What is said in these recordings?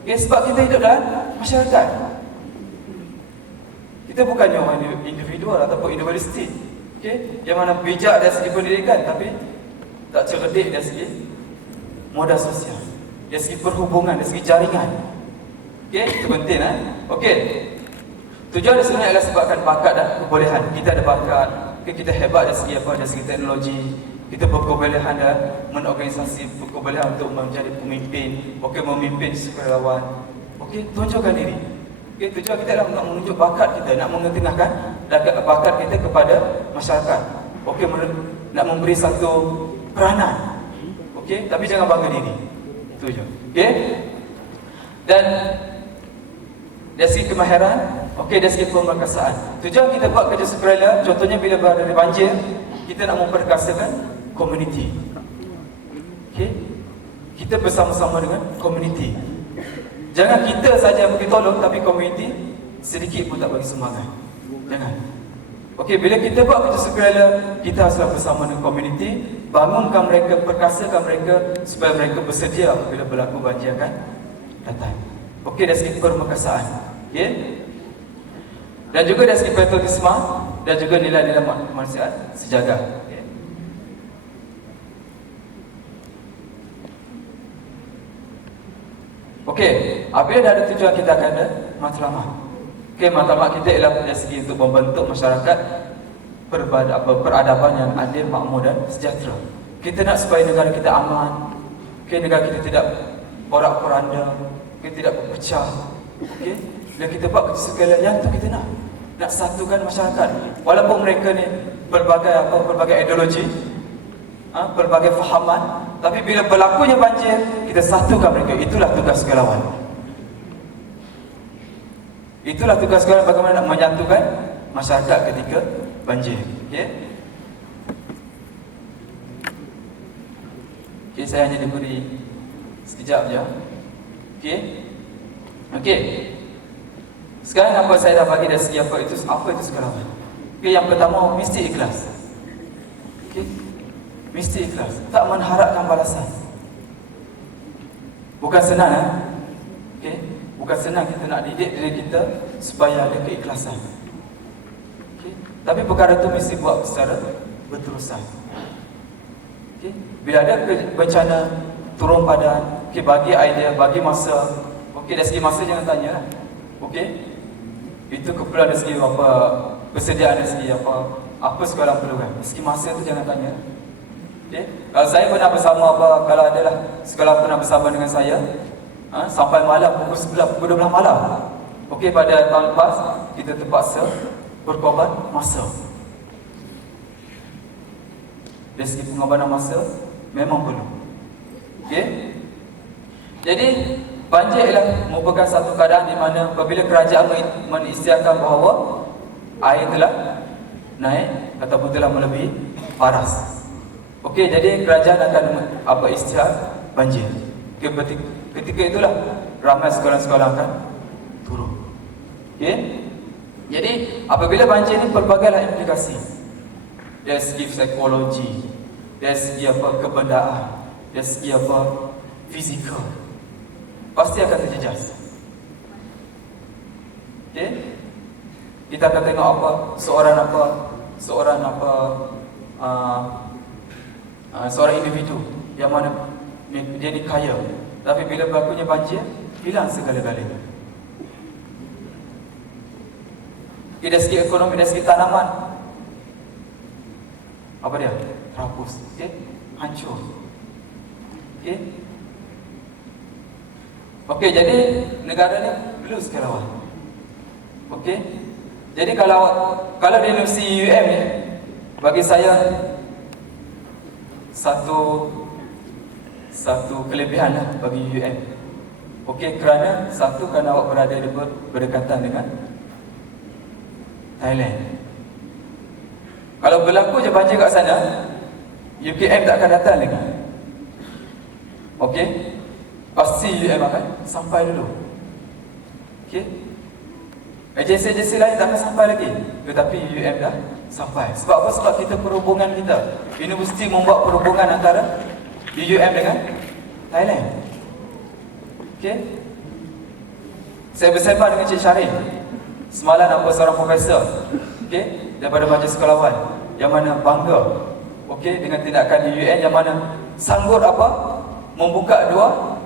Okay, sebab kita hidup dalam masyarakat. Kita bukannya orang individual ataupun universiti, okay, yang mana bijak dari segi pendidikan tapi tak cerdik dari segi modal sosial, dari segi perhubungan, dari segi jaringan. Okay, itu penting. Okay, tujuan di sini adalah sebabkan bakat dan kebolehan. Kita ada bakat, okay, kita hebat dari segi apa? Dari segi teknologi. Kita berkebolehan dan menorganisasi, berkebolehan untuk menjadi pemimpin, okey, memimpin sukarelawan. Okey, tunjukkan diri. Okey, tujuan kita adalah nak menunjuk bakat kita, nak mengetengahkan bakat kita kepada masyarakat. Okey, nak memberi satu peranan. Okey, tapi jangan bangga diri. Itu je. Okey? Dan dari segi kemahiran, okey, dari segi pemerkasaan. Tujuan kita buat kerja sukarela, contohnya bila berada di banjir, kita nak memperkasakan komuniti. Okay? Kita bersama-sama dengan komuniti. Jangan kita saja pergi tolong, tapi komuniti sedikit pun tak bagi sumbangan. Jangan. Okey, bila kita buat kerja sukarela, kita haruslah bersama dengan komuniti, bangunkan mereka, perkasakan mereka supaya mereka bersedia apabila berlaku banjir akan datang. Okey, dari segi permekasaan. Okey? Dan juga dari segi patriotisme dan juga nilai-nilai kemanusiaan sejagat. Okey, apabila dah ada tujuan, kita akan ada matlamat. Okey, matlamat kita ialah dari segi untuk membentuk masyarakat peradaban yang adil, makmur dan sejahtera. Kita nak supaya negara kita aman. Okey, negara kita tidak porak-poranda, kita tidak berpecah. Okey, bila kita buat kerja sukarela, yang tu kita nak satukan masyarakat. Walaupun mereka ni berbagai ideologi, berbagai fahaman, tapi bila berlakunya banjir, kita satukan mereka. Itulah tugas sukarelawan. Itulah tugas sukarelawan, bagaimana nak menyatukan masyarakat ketika banjir. Okay? Okay, saya hanya diberi sekejap je. Okay? Okay. Sekarang apa saya dah bagi dari segi apa itu sukarelawan. Okay, yang pertama, mesti ikhlas. Okay? Mesti ikhlas, tak mengharapkan balasan. Bukan senang, okay? Bukan senang kita nak didik diri kita supaya ada keikhlasan. Okay? Tapi perkara itu mesti buat secara berterusan. Okay? Bila ada bencana, turun padan, okay, bagi idea, bagi masa. Okay, dari segi masa jangan tanya lah. Okay? Itu keperluan dari segi apa, persediaan dari segi apa sekolah perlukan. Dari segi masa itu jangan tanya. Okay. Kalau saya pernah bersama kalau adalah sekolah pernah bersama dengan saya, sampai malam pukul 11, pukul 12 malam. Okey, pada tahun lepas kita terpaksa berkorban masa. Dari segi pengorbanan masa memang perlu. Okey. Jadi banjir ialah merupakan satu keadaan di mana apabila kerajaan mengisytiharkan bahawa air telah naik ataupun telah melebihi paras. Okey, jadi kerajaan akan isytihar banjir. Okay, ketika itulah ramai sekolah-sekolah akan turun. Okey. Jadi apabila banjir ini pelbagailah implikasi. Dari segi psikologi, dari segi kebendaan, dari segi fizikal. Pasti akan terjejas. Okey. Kita akan tengok seorang individu yang mana dia ni kaya, tapi bila berlakunya banjir, hilang segala-galanya. Dari segi ekonomi, dari segi tanaman, apa dia? Terhapus, okay? Hancur. Okay? Okey, jadi negara ni perlu sukarelawan. Okey. Jadi kalau di Universiti UM ni, bagi saya satu kelebihan lah bagi UM. Okey, kerana awak berada di berdekatan dengan Thailand. Kalau berlaku je banjir kat sana, UKM tak akan datang lagi. Okey, pasti UM akan sampai dulu. Okey, agensi-agensi lain tak akan sampai lagi, tetapi UM dah sampai. Sebab apa? Sebab kita perhubungan kita, universiti membuat perhubungan antara UM dengan Thailand. Okey, Saya bersembah dengan Cik Syarif semalam, apa seorang profesor, okey, daripada Majlis Sekolahwan, yang mana bangga, okey, dengan tindakan UUN yang mana sanggup apa membuka dua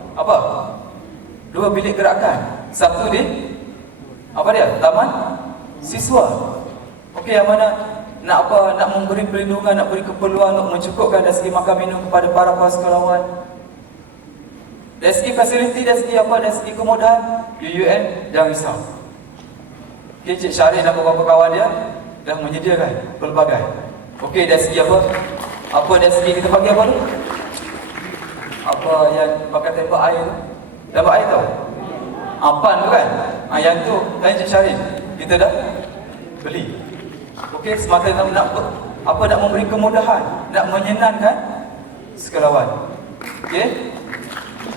bilik gerakan. Satu di Taman Siswa. Okey, yang mana nak memberi perlindungan, nak beri keperluan untuk mencukupkan dari segi makan minum kepada para sekolahwan. Dari segi fasiliti, dari segi kemudahan, UUN jangan risau. Okey, Cik Syarif dan beberapa kawan dia dah menyediakan pelbagai. Okey, dari segi dari segi kita panggil apa tu? Apa yang pakai tembak air tu? Tembak air tau? Apan tu kan? Yang tu, tanya Cik Syarif, kita dah beli. Okey, semata nak memberi kemudahan, nak menyenangkan sekolahwan. Okey?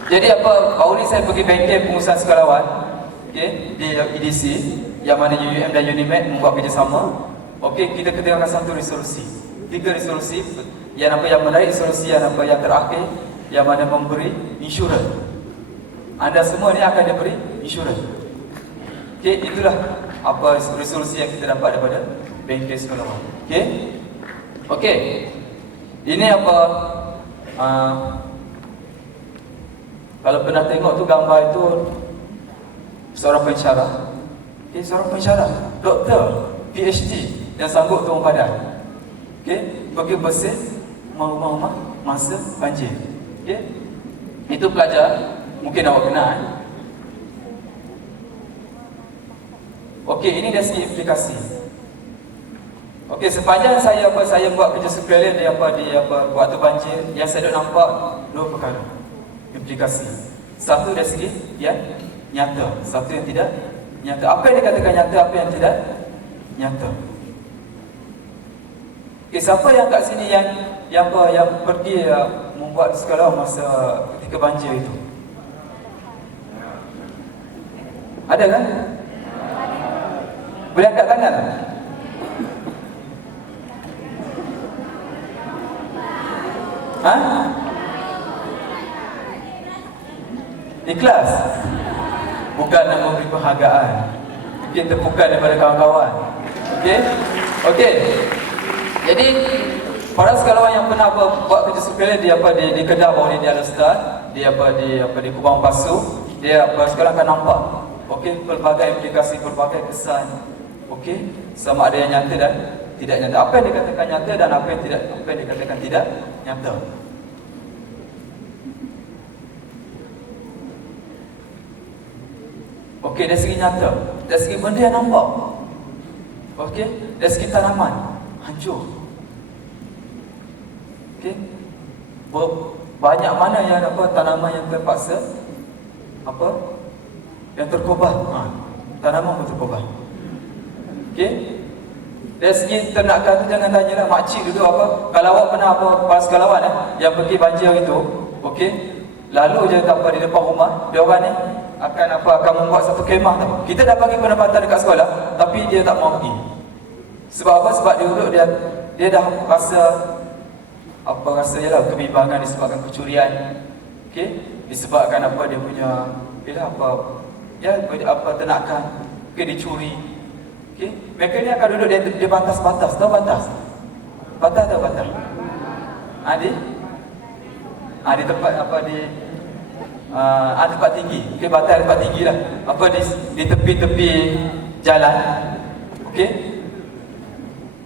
Jadi baru ni saya pergi bengkel pengusahaan sekolahwan, okey, di EDC, yang mana UUM dan UNIMED membuat kerjasama. Okey, kita ketinggalan satu resolusi, 3 resolusi, yang menarik resolusi yang terakhir, yang mana memberi insurans. Anda semua ni akan diberi insurans. Okey, itulah resolusi yang kita dapat daripada bengkel sekolahwan. Okey, okey, ini kalau pernah tengok tu gambar itu seorang pensyarah. Okey, seorang pensyarah, doktor, PhD yang sanggup turun padan. Okey, pergi bersih rumah-rumah masa banjir. Okey, itu pelajar, mungkin awak kenal. Okey, ini dari segi implikasi. Okey, sepanjang saya buat kerja sekalian di waktu banjir, yang saya nampak 2 perkara implikasi. Satu dari segi yang nyata, satu yang tidak nyata. Apa yang dikatakan nyata, apa yang tidak nyata. Okay, siapa yang kat sini yang pergi membuat sekolah masa ketika banjir itu? Ada kan? Boleh angkat tangan? Ha? Ikhlas? Bukan nak memberi penghargaan, mungkin tepukan daripada kawan-kawan. Okey? Okey. Jadi para sekolahwan yang pernah buat kerja sekalian di Kedah bawah ni, di Al-Ustaz, di Kubang Pasu, dia sekolah akan nampak, okey, pelbagai implikasi, pelbagai kesan. Okey, sama ada yang nyata dan tidak nyata. Apa yang dikatakan nyata dan apa yang dikatakan tidak nyata. Okey, dari segi nyata, dari segi benda yang nampak. Okey, dari segi tanaman hancur. Okey, banyak mana yang tanaman yang terpaksa yang terkubah. Tanaman pun terkubah. Okey, dari segi ternakan tu jangan tanyalah makcik dulu kalau awak pernah para sekolahwan yang pergi banjir itu, okey, lalu je di depan rumah dia orang ni akan membuat satu kemah tau. Kita dah bagi pendapatan dekat sekolah, tapi dia tak mahu pergi. Sebab apa? Sebab dia duduk, dia dah rasa ialah kebimbangan disebabkan kecurian. Okey, disebabkan dia punya ternakan, okey, dicuri. Okey, mereka ni akan duduk di batas-batas. Tahu batas? Batas tahu batas? Di tempat tempat tinggi. Okey, batas tempat tinggi lah. Di tepi-tepi jalan. Okey,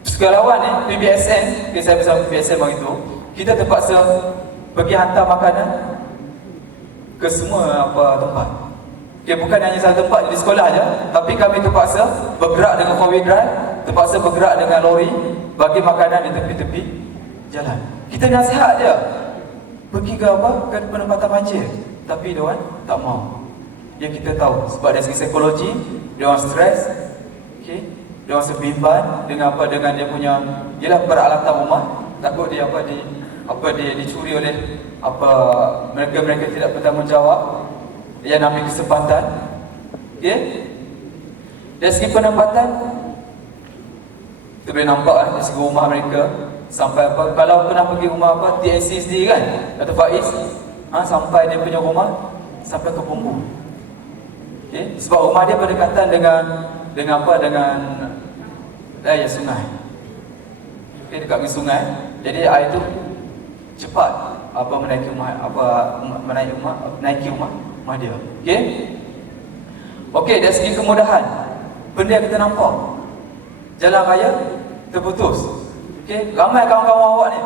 sekolahwan ni PBSN, saya bersama PBSN begitu, kita terpaksa pergi hantar makanan ke semua tempat. Okey, bukan hanya satu tempat di sekolah aja, tapi kami terpaksa bergerak dengan 4-wheel drive, terpaksa bergerak dengan lori bagi makanan di tepi-tepi jalan. Kita nasihat je pergi ke penempatan banjir, tapi dia orang tak mau. Ya, kita tahu sebab dari segi psikologi dia orang stres. Okey, dia orang sebimban dengan dia punya peralatan rumah, takut dia dicuri oleh mereka tidak bertanggungjawab yang ambil kesempatan. Okey, dari segi penempatan kita boleh nampak dari segi rumah mereka sampai kalau pernah pergi rumah TNC sendiri kan, Dato' Faiz, sampai dia punya rumah sampai ke Bumbu. Okey, sebab rumah dia berdekatan dengan apa? Dengan air sungai. Okey, dekat dengan sungai. Jadi air tu cepat menaiki rumah dia. Okey. Okey, dari segi kemudahan, benda yang kita nampak, jalan raya terputus. Okey, ramai kawan-kawan awak ni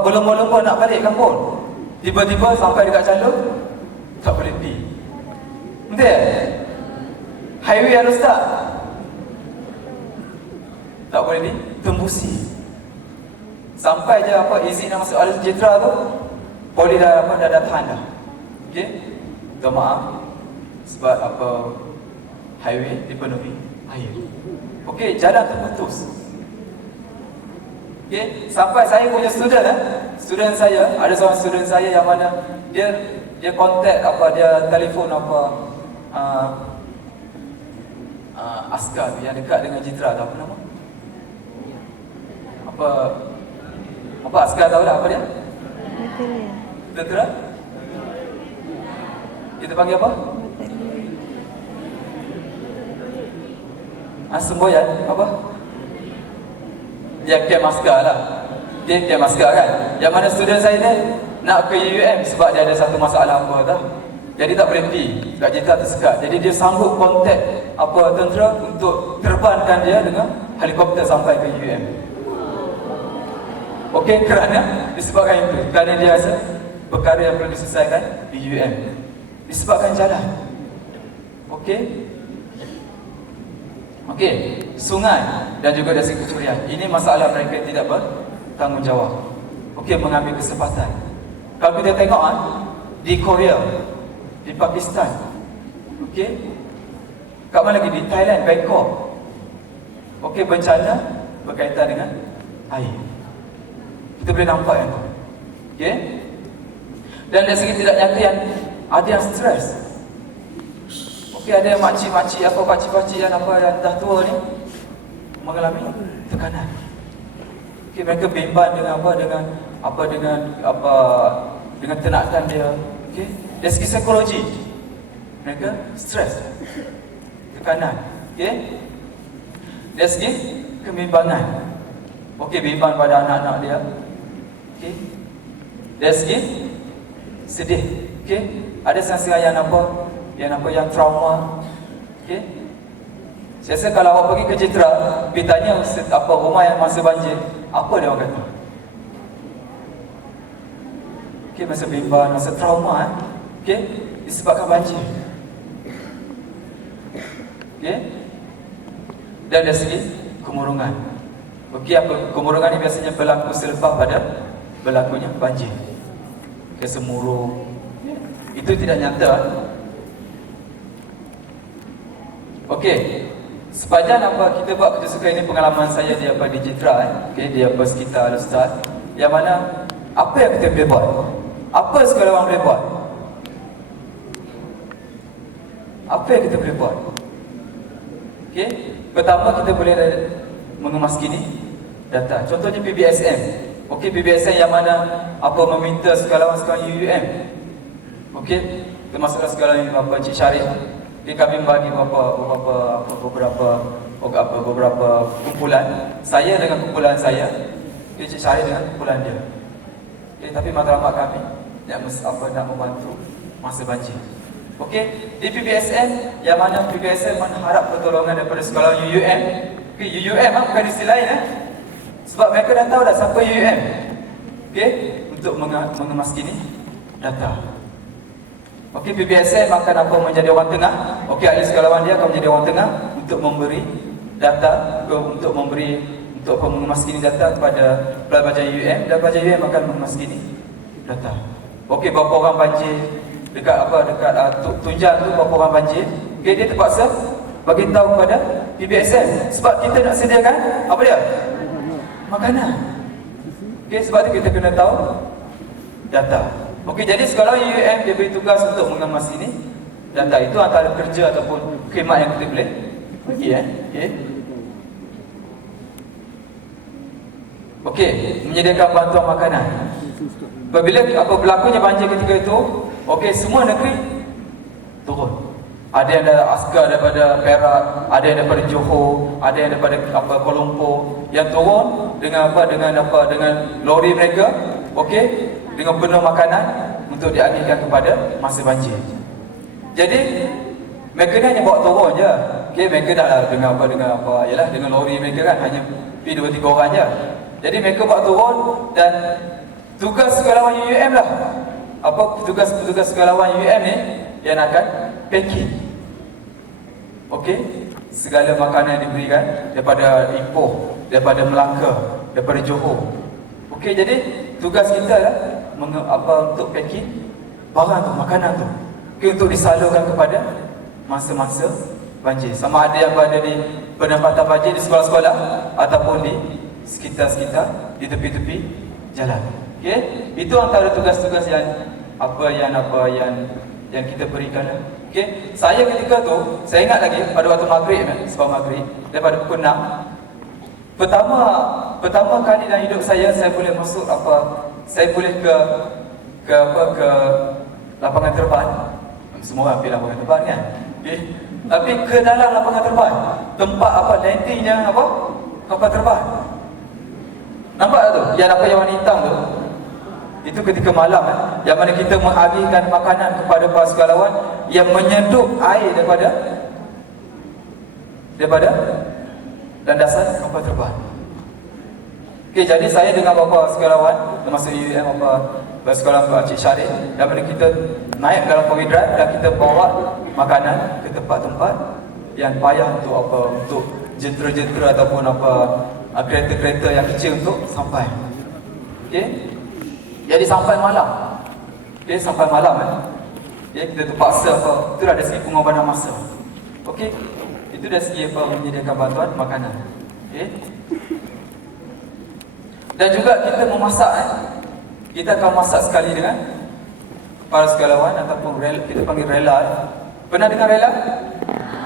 berlomba-lomba nak balik kampung. Tiba-tiba sampai dekat jalur tak boleh pergi. Betul? Highway harus tak boleh pergi, tembusi. Sampai je izin nak masuk Alor Sejahtera tu, polis dah tahan dah. Okey? Minta maaf sebab highway dipenuhi air. Okey, jalan terputus. Okey, sampai saya punya student saya, ada seorang student saya yang mana dia kontak dia telefon askar yang dekat dengan Jitra, tahu apa nama? Apa askar tahu dah apa dia? Tentera. Kita panggil apa? Semboyan apa? Dia camp askar lah. Dia camp askar kan. Yang mana student saya ni nak ke UUM sebab dia ada satu masalah jadi tak boleh pergi. Kat Jitra tersekat. Jadi dia sanggup kontak tentera untuk terbangkan dia dengan helikopter sampai ke UUM. Okey, kerana disebabkan itu, kerana dia rasa perkara yang perlu diselesaikan di UUM. Disebabkan jalan. Okey. Okey, sungai dan juga dari segi kecurian. Ini masalah mereka yang tidak bertanggungjawab. Okey, mengambil kesempatan. Kalau kita tengok di Korea, di Pakistan, okey, kat mana lagi? Di Thailand, Bangkok. Okey, bencana berkaitan dengan air. Kita boleh nampak yang tu. Okey. Dan dari segi tidak nyata yang ada yang stres. Okey, ada yang makcik-makcik pakcik-pakcik yang dah tua ni mengalami tekanan. Okey, mereka bimbang dengan tenakan dia. Okey, dari segi psikologi mereka stres, tekanan. Okey, dari segi kebimbangan. Okey, bimbang pada anak-anak dia. Okey, dari segi sedih. Okey, ada seseorang yang trauma. Okey, saya rasa kalau awak pergi ke Jitra, pergi tanya rumah yang masa banjir, apa dia orang kata? Okey, masa bimbang, masa trauma. Okey, disebabkan banjir. Okey, dan dari segi kemurungan. Okey, kemurungan ni biasanya berlaku selepas pada berlakunya banjir. Kesemurung. Itu tidak nyata. Okey, sepanjang kita buat kerja suka ini, pengalaman saya di Jitra, okey, di sekitar Ustaz, yang mana apa yang kita boleh buat? Apa segala orang boleh buat? Apa yang kita boleh buat? Okey, pertama kita boleh mengemaskini data. Contohnya PBSM. Okey, PBSM yang mana meminta sekarang UUM. Okey, termasuklah sekarang Encik Syarif. Dia kami bagi beberapa kumpulan. Saya dengan kumpulan saya, Encik Syarif dengan kumpulan dia. Okey, tapi matlamat kami nak membantu masa banjir. Okey, di PBSM yang mana PBSM mengharap pertolongan daripada sekolah UUM. Okey, UUM bukan istilah lain sebab mereka dah tahu dah siapa UUM. Okey, untuk mengemaskini data. Okey, PBSM akan menjadi orang tengah. Okey, ahli sekolawan dia akan menjadi orang tengah untuk memberi data, untuk mengemaskini data kepada pelajar UUM, dan pelajar UUM akan mengemaskini data. Okey, berapa orang banjir dekat Tunjang tu, berapa orang banjir. Okey, dia terpaksa bagi tahu kepada PBSM sebab kita nak sediakan apa dia? Makanan. Okey, sebab tu kita kena tahu data. Okey, jadi sekolah UUM dia beri tugas untuk mengemas ini data. Itu antara kerja ataupun khidmat yang kita boleh bagi. Okey. Okey, menyediakan bantuan makanan. Apabila berlakunya banjir ketika itu, okey, semua negeri turun. Ada yang dari askar daripada Perak, ada yang daripada Johor, ada yang daripada Kuala Lumpur, yang turun dengan dengan lori mereka, okey, dengan penuh makanan untuk dialihkan kepada masa banjir. Jadi mereka ni hanya bawa turun je. Okey, mereka tak dengan yalah, dengan lori mereka kan hanya pergi 2-3 orang je. Jadi mereka bawa turun, dan tugas sukarelawan UUM lah. Tugas sukarelawan UUM ni yang akan packing. Okey, segala makanan yang diberikan daripada Ipoh, daripada Melaka, daripada Johor. Okey, jadi tugas kita lah untuk packing barang tu, makanan tu. Okey, untuk disalurkan kepada masa-masa banjir. Sama ada yang berada di penempatan banjir di sekolah-sekolah ataupun di sekitar-sekitar, di tepi-tepi jalan. Okey, itu antara tugas-tugas yang kita berikan. Okey, saya ketika tu, saya ingat lagi pada waktu maghrib sebab maghrib daripada pukul 6. Pertama kali dalam hidup saya boleh masuk saya boleh ke lapangan terbang. Semua orang pergi lapangan terbang kan. Okey, tapi ke dalam lapangan terbang, tempat landingnya kapal terbang. Nampak tak tu? Yang warna hitam tu. Itu ketika malam yang mana kita menghabiskan makanan kepada para sukarelawan yang menyeduh air daripada landasan kapal terbang. Okey, jadi saya dengan beberapa sukarelawan termasuk UUM bersekolah Encik Syarif, dan mana kita naik dalam four-wheel drive dan kita bawa makanan ke tempat-tempat yang payah untuk jentera-jentera ataupun kereta-kereta yang kecil untuk sampai. Okey, jadi sampai malam. Okey, sampai malam kita terpaksa itu dari segi pengorbanan masa. Okey, itu dari segi menyediakan bantuan makanan. Okey, dan juga kita memasak. Kita akan masak sekali dengan para sukarelawan ataupun kita panggil rela. Pernah dengar rela?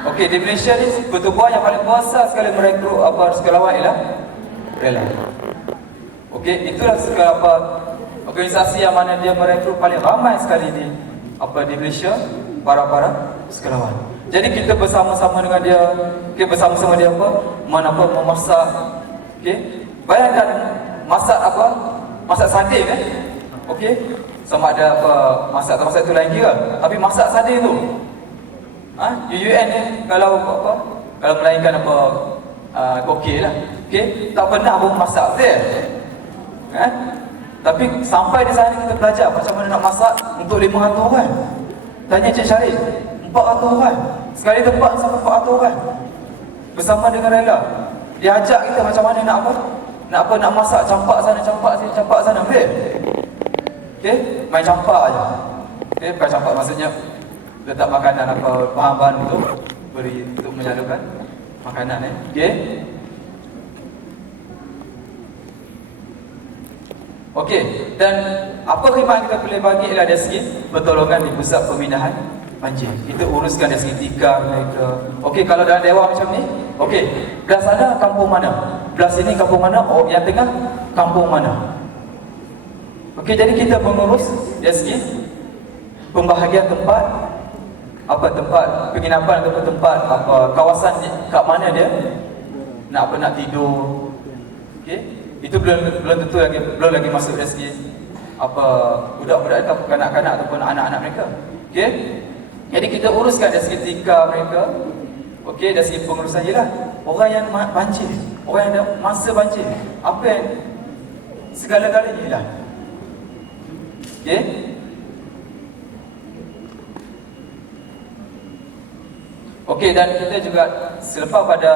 Okey, di Malaysia ni pertubuhan yang paling besar sekali merekrut sukarelawan ialah rela. Okey, itulah organisasi yang mana dia merekrut paling ramai sekali di Malaysia, para sukarelawan. Jadi kita bersama-sama dengan dia, bersama-sama dia memasak. Okey, bayangkan masak masak sardin okey, sama ada masak tu lain kira, tapi masak sardin tu UUN ni kalau melainkan okey lah. Okey, tak pernah pun masak betul. Tapi sampai di sana kita belajar macam mana nak masak untuk 500 orang. Tanya Cik Syarif, 400 orang. Sekali tempat sampai 400 orang. Bersama dengan rela. Dia ajak kita macam mana nak masak, campak sana, campak sini, campak sana, betul? Okey, main campak aja. Okey, bukan campak maksudnya letak makanan bahan-bahan untuk beri untuk menyalurkan makanan Okey. Okey, dan apa khidmat kita boleh bagi ialah dari segi pertolongan di pusat pemindahan banjir. Kita uruskan dari segi tikar mereka. Okey, kalau dalam dewan macam ni, okey, belah sana kampung mana? Belah sini kampung mana? Oh, yang tengah kampung mana? Okey, jadi kita mengurus dari segi pembahagian tempat penginapan ataupun tempat kawasan kat mana dia nak tidur. Okey, itu belum tentu lagi, belum lagi masuk dari segi budak-budak atau kanak-kanak ataupun anak-anak mereka. Okey, jadi kita uruskan dari segi tikar mereka. Okey, dari segi pengurusan ialah orang yang banjir, orang yang ada masa banjir, apa yang segala-galanya ialah. Okey, okey, dan kita juga selepas pada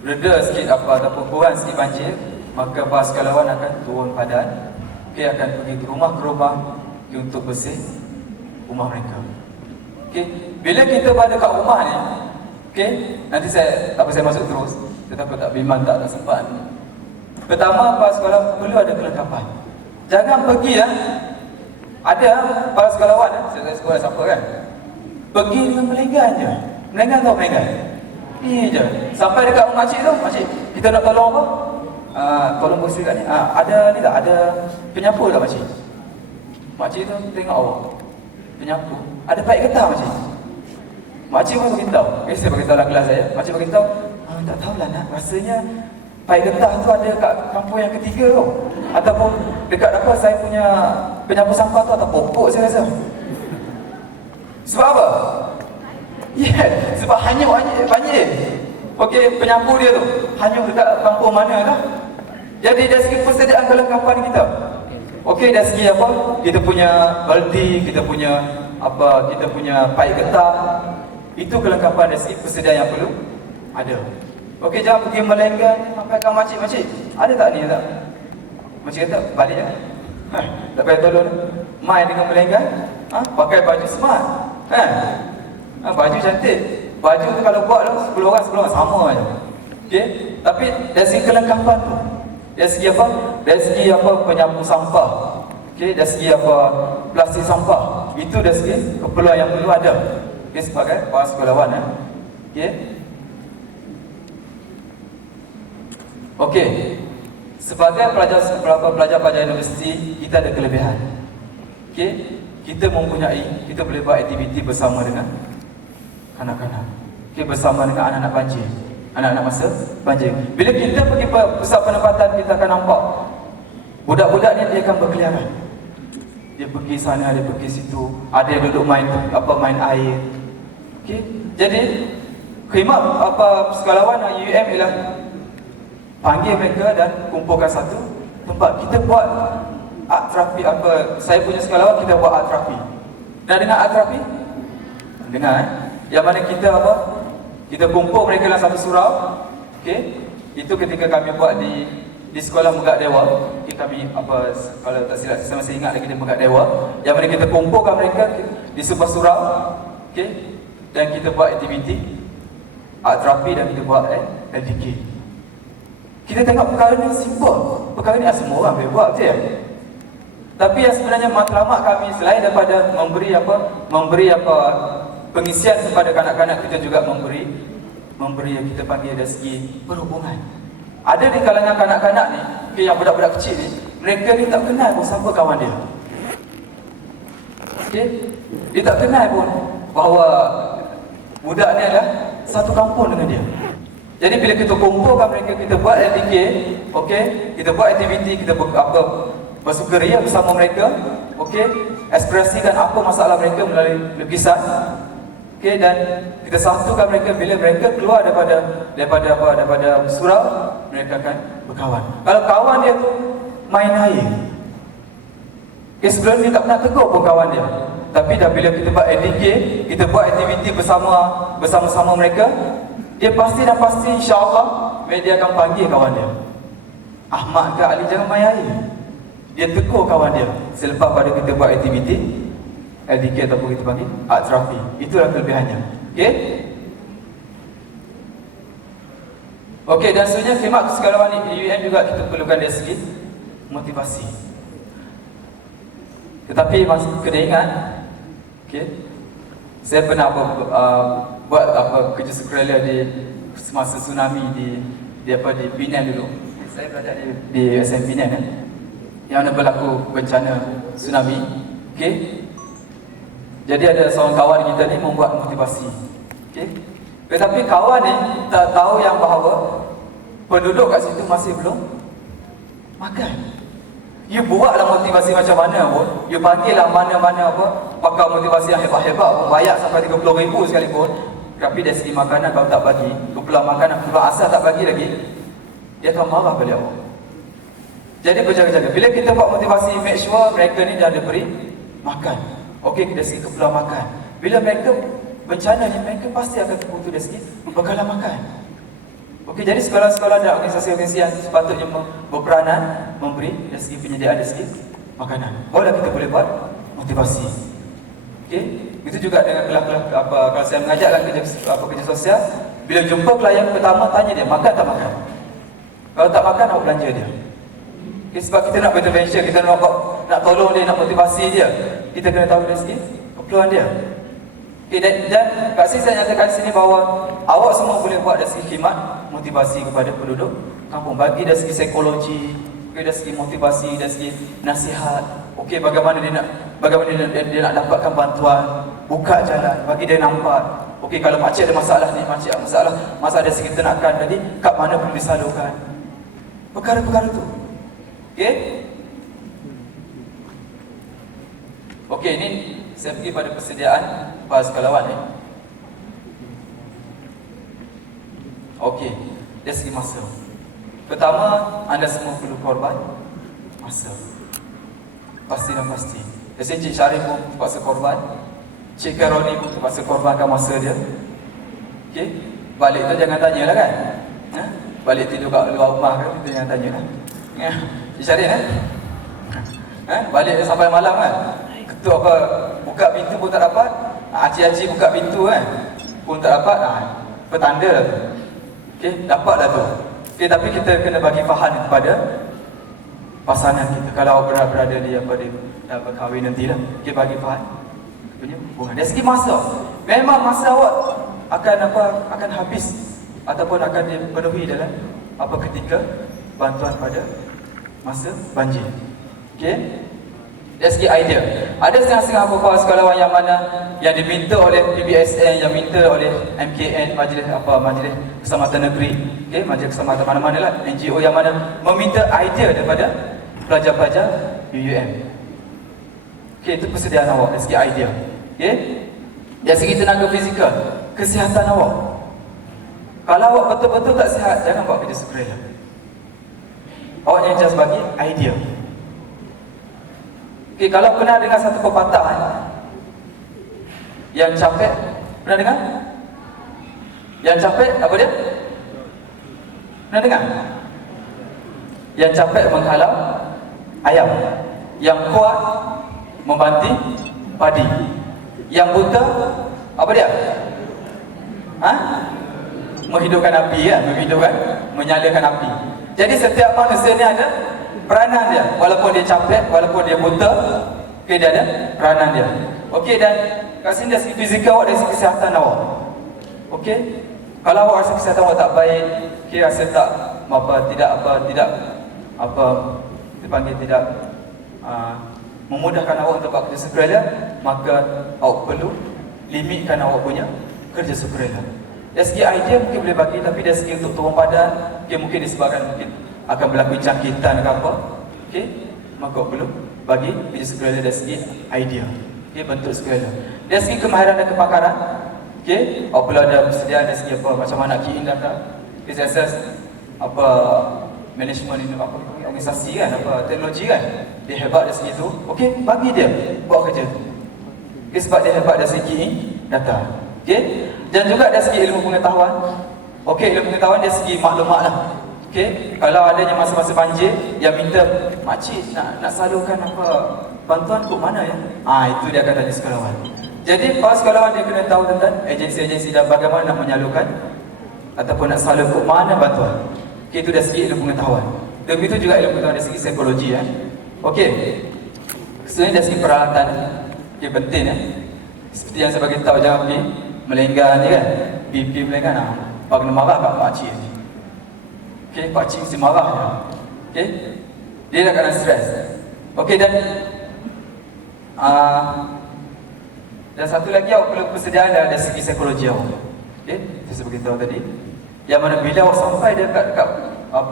reda sikit ataupun kurang sikit banjir, maka para sukarelawan akan turun padan. Okey, akan pergi ke rumah untuk bersih rumah mereka. Okey, bila kita berada kat rumah ni, okey, nanti saya masuk terus. Tetapi tak bimbang tak sempat. Pertama, para sukarelawan perlu ada kelengkapan. Jangan pergi ada para sukarelawan saya sekolah siapa kan, pergi dengan melenggan je. Melenggan tahu melenggan? Ni je. Sampai dekat makcik tu, makcik, kita nak tolong apa? Tolong bersih kat ni. Ada ni tak? Ada penyapu tak makcik? Makcik tu tengok awak penyapu. Ada paik getah makcik? Makcik pun beritahu. Okay, saya beritahu dalam kelas saya. Makcik beritahu, tak tahulah nak, rasanya pai getah tu ada kat kampung yang ketiga tu. Ataupun dekat apa saya punya penyapu sampah tu atau pokok saya rasa. Sebab apa? Sebab hanyut banjir. Okey, penyapu dia tu hanyut dekat kampung mana lah. Jadi dari segi persediaan kelengkapan kita. Okey, dari segi apa? Kita punya baldi, kita punya apa? Kita punya paip getah. Itu kelengkapan dari segi persediaan yang perlu ada. Okey, jangan pergi melenggan pakai makcik-makcik. Ada tak ni tak? Makcik kata balik ya. Tak payah tolong. Mai dengan melenggan, pakai baju smart. Baju cantik. Baju tu kalau buat 10 orang sama aja. Okey, tapi dari segi kelengkapan tu, dari segi apa? Dari segi apa penyapu sampah. Okey, dari segi apa plastik sampah. Itu dari segi keperluan yang perlu ada. Okey, sebagai para sekolahwan Okey. Okey. Sebagai pelajar-pelajar universiti, kita ada kelebihan. Okey, kita boleh buat aktiviti bersama dengan kanak-kanak. Okey, bersama dengan anak-anak banjir. Anak-anak masa banjir. Bila kita pergi pusat penempatan, kita akan nampak budak-budak ni dia akan berkeliaran. Dia pergi sana, dia pergi situ, ada yang duduk main air. Okey. Jadi khidmat sekolahwan UUM ialah panggil mereka dan kumpulkan satu tempat. Kita buat art terapi saya punya sekolahwan kita buat art terapi. Dah dengar art terapi? Dengar Yang mana kita kumpul mereka dalam satu surau. Okey. Itu ketika kami buat di sekolah Megak Dewa. Okey, kami kalau tak silap saya masih ingat lagi di Megak Dewa. Yang mana kita kumpulkan mereka di sebuah surau. Okey. Dan kita buat aktiviti art terapi dan kita buat LDK. Kita tengok perkara ni simple. Perkara ni semua orang boleh buat, betul ya? Tapi yang sebenarnya matlamat kami selain daripada memberi pengisian kepada kanak-kanak, kita juga memberi yang kita panggil dari segi perhubungan. Ada di kalangan kanak-kanak ni, yang budak-budak kecil ni, mereka ni tak kenal pun siapa kawan dia. Okey, dia tak kenal pun bahawa budak ni adalah satu kampung dengan dia. Jadi bila kita kumpulkan mereka, kita buat LDK, okey, kita buat aktiviti, kita bersukaria bersama mereka, okey, ekspresikan apa masalah mereka melalui lukisan. Okey, dan kita satukan mereka. Bila mereka keluar daripada surau, mereka akan berkawan. Kalau kawan dia tu main air, sebelum ni tak pernah tegur pun kawan dia. Tapi dah bila kita buat LDK, kita buat aktiviti bersama-sama mereka, dia pasti insya-Allah dia akan panggil kawan dia. Ahmad ke Ali jangan main air. Dia tegur kawan dia selepas pada kita buat aktiviti LDK ataupun kita panggil art terapi. Itulah kelebihannya. Okey? Okey, dan sebenarnya khidmat kesekolahwan di UUM juga kita perlukan dari segi motivasi. Tetapi masih kena ingat, okey, saya pernah buat kerja sukarela di semasa tsunami di Penang dulu. Saya belajar di SM Penang yang mana berlaku bencana tsunami. Okey. Jadi ada seorang kawan kita ni membuat motivasi. Okey. Tetapi kawan ni tak tahu yang bahawa penduduk kat situ masih belum makan. You buatlah motivasi macam mana pun, you panggillah mana-mana pakar motivasi yang hebat-hebat pun, bayar sampai 30,000 sekalipun, tapi dari segi makanan kalau tak bagi, keperluan makanan, keperluan asal tak bagi lagi, dia akan marah balik awak. Jadi berjaga-jaga. Bila kita buat motivasi, make sure mereka ni dah diberi makan. Okey, dari segi keperluan makan. Bila mereka bencana ni, mereka pasti akan terbutuh dari segi bekalan makan. Okey, jadi sekolah-sekolah dan organisasi-organisasi yang sepatutnya berperanan memberi dari segi penyediaan, dari segi makanan. Barulah kita boleh buat motivasi. Okey, itu juga dengan kelas-kelas kalau saya mengajar dalam kerja sosial, bila jumpa klien pertama, tanya dia makan tak makan. Kalau tak makan, awak belanja dia. Okay, sebab kita nak intervention, kita nak tolong dia, nak motivasi dia, kita kena tahu dari segi keperluan dia. Okay, dan kat sini saya nyatakan sini bahawa awak semua boleh buat dari segi khidmat motivasi kepada penduduk kampung, bagi dari segi psikologi, okay, dari segi motivasi, dari segi nasihat. Okey, bagaimana dia nak dapatkan bantuan, buka jalan, bagi dia nampak Okey, kalau makcik ada masalah ni, makcik ada masalah dari segi tenakan tadi, kat mana perlu disalurkan. Perkara-perkara tu. Okey? Okey, ini saya pergi pada persediaan para sukarelawan ni. Okey, dari segi masa. Pertama, anda semua perlu korban masa. Pasti dan pasti. Jadi Cik Syarif pun terpaksa korban, Cik Karoni pun terpaksa korbankan masa dia. Okey, balik tu jangan tanyalah kan. Balik tidur kat luar rumah kan, kita jangan tanya lah. Cik Syarif balik sampai malam kan. Ketua apa, buka pintu pun tak dapat. Acik-acik buka pintu kan, pun tak dapat. Petanda lah tu. Okey, dapatlah tu. Okey, tapi kita kena bagi faham kepada pasangan kita. Kalau berada di berkahwin nanti lah, okey, bagi faham punya hubungan. Dari segi masa, memang masa awak akan habis ataupun akan dipenuhi dalam ketika bantuan pada masa banjir. Okey. Dari segi idea, ada setengah-setengah apa sukarelawan yang mana yang diminta oleh PBSN, yang minta oleh MKN, Majlis Keselamatan Negeri, okey, Majlis Keselamatan mana-mana lah, NGO yang mana meminta idea daripada pelajar-pelajar UUM. Okey, itu persediaan awak dari segi idea. Okey. Dari segi tenaga fizikal, kesihatan awak. Kalau awak betul-betul tak sihat, jangan buat kerja sukarela. Awak yang just bagi idea. Okey, kalau pernah dengar satu pepatah yang capek, pernah dengar? Yang capek apa dia? Pernah dengar? Yang capek menghalau ayam, yang kuat membanting padi, yang buta apa dia? Menghidupkan api kan, menyalakan api. Jadi setiap manusia ni ada peranan dia, walaupun dia capek, walaupun dia buta, okey, dia ada peranan dia. Okey, dan kat sini dari segi fizikal awak, dari segi kesihatan awak. Okey, kalau awak rasa kesihatan awak tak baik, okey, rasa tidak memudahkan awak untuk buat kerja sukarela, maka awak perlu limitkan awak punya kerja sukarela. Dari segi idea mungkin boleh bagi, tapi dari segi untuk turun padan, okey, mungkin disebabkan mungkin akan berlaku jangkitan ke apa, okey, maka perlu bagi kerja sukarela dari segi idea, okey, bentuk sukarela. Dari segi kemahiran dan kepakaran, okey, awak perlu ada persediaan dari segi apa, macam mana key in data, SSS, management ini, organisasi kan, teknologi kan, dia hebat dari segi tu, okey, bagi dia buat kerja tu, okey, sebab dia hebat dari segi data, okey. Dan juga dari segi ilmu pengetahuan, okey, ilmu pengetahuan dari segi maklumat lah. Okey, kalau adanya masa-masa banjir yang minta, makcik nak salurkan bantuan ke mana ya? Itu dia akan tanya sukarelawan. Jadi para sukarelawan dia kena tahu tentang agensi-agensi dan bagaimana nak menyalurkan ataupun nak salur ke mana bantuan. Okey, itu dari segi ilmu pengetahuan. Begitu juga ilmu pengetahuan dari segi psikologi ya. Okey. Sebenarnya dari segi peralatan, okey, penting ya. Seperti yang saya bagi tahu, jangan pergi melenggang je kan. BP melenggang pak kena marah kat makcik ni. Okey, pakcik mesti marah je. Okey, dia nak kena stres. Okey, dan satu lagi awak perlu persediaan dari segi psikologi awak. Okey, saya beritahu tadi, yang mana bila awak sampai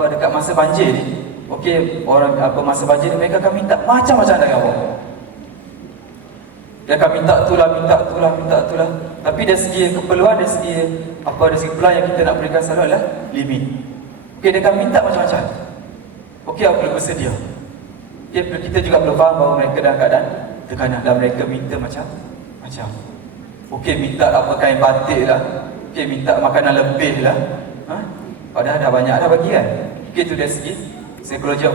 dekat masa banjir ni, okey, orang masa banjir ni, mereka akan minta macam-macam dari awak. Dia akan minta tu lah. Tapi dari segi keperluan, dari segi peluang yang kita nak berikan selalu adalah limit. Okey, dia akan minta macam-macam. Okey, awak perlu bersedia. Okey, kita juga perlu faham bahawa mereka dalam keadaan tekanan dan mereka minta macam-macam. Okey, minta kain batik lah. Okey, minta makanan lebih lah. Padahal dah banyak dah bagi kan. Okey, itu dari segi psikologi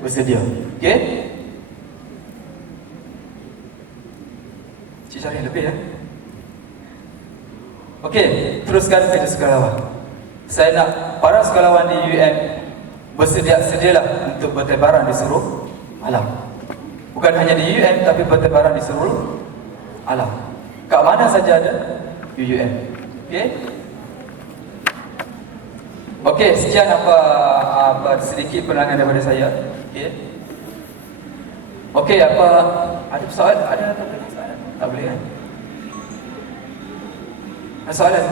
bersedia. Okey, Cik Syarif lebih ya. Okey, teruskan kerja sukarelawan. Saya nak para sukarelawan di UUM bersedialah untuk bertebaran di seluruh alam. Bukan hanya di UUM, tapi bertebaran di seluruh alam. Kat mana saja ada UUM. Okey. Okey, sekian sedikit penerangan daripada saya. Okey. Okey, ada soalan? Tak boleh kan? Ada soalan?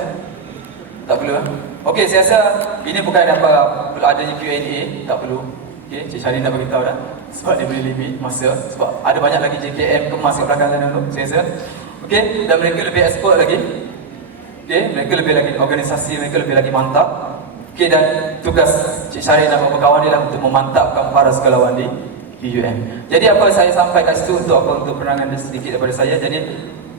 Tak perlu lah. Okey, saya rasa ini bukan apa adanya Q&A, tak perlu. Okey, Cik Syahrini nak beritahu dah. Sebab dia boleh limit masa. Sebab ada banyak lagi JKM kemas kat belakang sana dulu, saya rasa. Okey, dan mereka lebih expert lagi. Okey, mereka lebih lagi organisasi, mereka lebih lagi mantap. Okey, dan tugas Cik Syahrini dan kawan-kawan dia lah untuk memantapkan para sekawan di UM. Jadi apa saya sampai kat situ untuk apa, untuk penerangan sedikit daripada saya. Jadi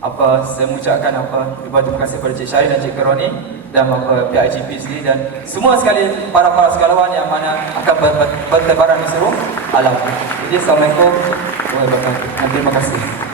apa saya mengucapkan apa terima kasih kepada Cik Syahrini dan Cik Roni dan apa PIGP sendiri dan semua sekali para sekawan yang mana akan bertebaran di seluruh alam. Jadi assalamualaikum warahmatullahi wabarakatuh. Terima kasih.